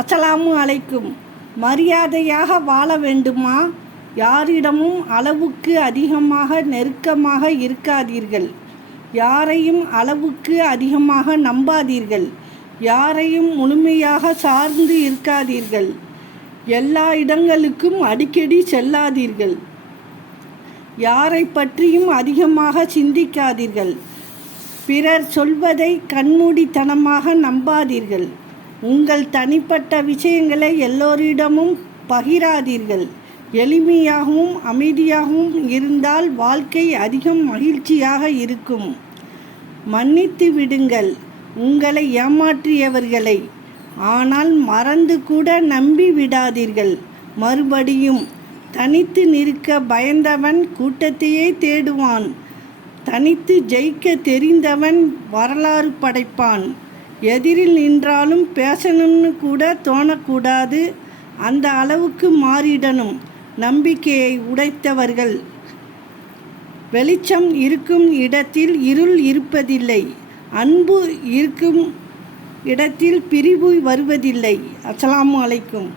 அஸ்ஸலாமு அலைக்கும். மரியாதையாக வாழ வேண்டுமா? யாரிடமும் அளவுக்கு அதிகமாக நெருக்கமாக இருக்காதீர்கள். யாரையும் அளவுக்கு அதிகமாக நம்பாதீர்கள். யாரையும் முழுமையாக சார்ந்து இருக்காதீர்கள். எல்லா இடங்களுக்கும் அடிக்கடி செல்லாதீர்கள். யாரை பற்றியும் அதிகமாக சிந்திக்காதீர்கள். பிறர் சொல்வதை கண்மூடித்தனமாக நம்பாதீர்கள். உங்கள் தனிப்பட்ட விஷயங்களை எல்லோரிடமும் பகிராதீர்கள். எளிமையாகவும் அமைதியாகவும் இருந்தால் வாழ்க்கை அதிகம் மகிழ்ச்சியாக இருக்கும். மன்னித்து விடுங்கள் உங்களை ஏமாற்றியவர்களை. ஆனால் மறந்து கூட நம்பி விடாதீர்கள். மறுபடியும் தனித்து நிற்க பயந்தவன் கூட்டத்தையே தேடுவான். தனித்து ஜெயிக்க தெரிந்தவன் வரலாறு படைப்பான். எதிரில் நின்றாலும் பேசணும்னு கூட தோணக்கூடாது. அந்த அளவுக்கு மாறிடணும். நம்பிக்கையை உடைத்தவர்கள். வெளிச்சம் இருக்கும் இடத்தில் இருள் இருப்பதில்லை. அன்பு இருக்கும் இடத்தில் பிரிவு வருவதில்லை. அஸ்ஸலாமு அலைக்கும்.